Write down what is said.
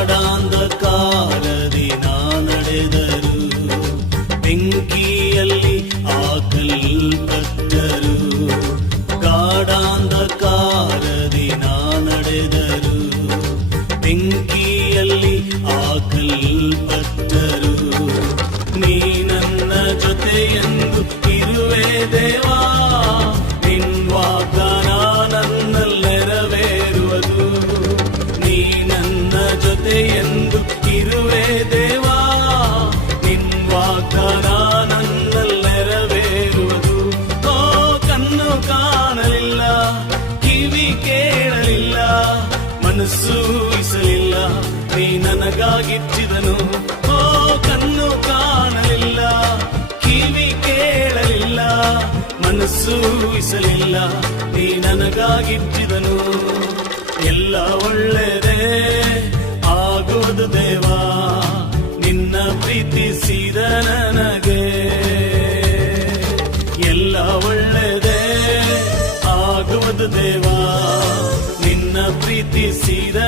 ಗಾಢಾಂಧಕಾರದಿ ನಾ ನಡೆದರು, ಬೆಂಕಿಯಲ್ಲಿ ಹಾಕಲ್ಪಟ್ಟರು. ಗಾಢಾಂಧಕಾರದಿ ನಾ ನಡೆದರು, ಬೆಂಕಿಯಲ್ಲಿ ಹಾಕಲ್ಪಟ್ಟರು. ನೀ ನನ್ನ ಜೊತೆಯೆಂದು ಇರುವೆ ದೇವಾ, ನಿನ್ ವಾಗ್ದಾನ ನನ್ನಲ್ಲಿ ನೆರವೇರುವುದು. ನೀ ನನ್ನ ಜೊತೆಯೆಂದು ಇರುವೆ ದೇವಾ, ನಿನ್ ವಾಗ್ದಾನ ನನ್ನಲ್ಲಿ ನೆರವೇರುವುದು. ಓ ಕಣ್ಣು ಕಾಣಲಿಲ್ಲ, ಕಿವಿ ಕೇಳಲಿಲ್ಲ, ಮನಸ್ಸು ಊಹಿಸಲಿಲ್ಲ, ನೀ ನನಗಾಗಿಚ್ಚಿದನು. ಓ ಕಣ್ಣು ಕಾಣಲಿಲ್ಲ, ಕಿವಿ ಕೇಳಲಿಲ್ಲ, ಮನಸ್ಸು ಊಹಿಸಲಿಲ್ಲ, ನೀ ನನಗಾಗಿಚ್ಚಿದನು. ಎಲ್ಲ ಒಳ್ಳೆಯದೇ ಆಗುವುದು ದೇವಾ, ನಿನ್ನ ಪ್ರೀತಿಸಿದ ನನಗೆ. ಎಲ್ಲ ಒಳ್ಳೆಯದೇ ಆಗುವುದು ದೇವಾ, ನಿನ್ನ ಪ್ರೀತಿಸಿದ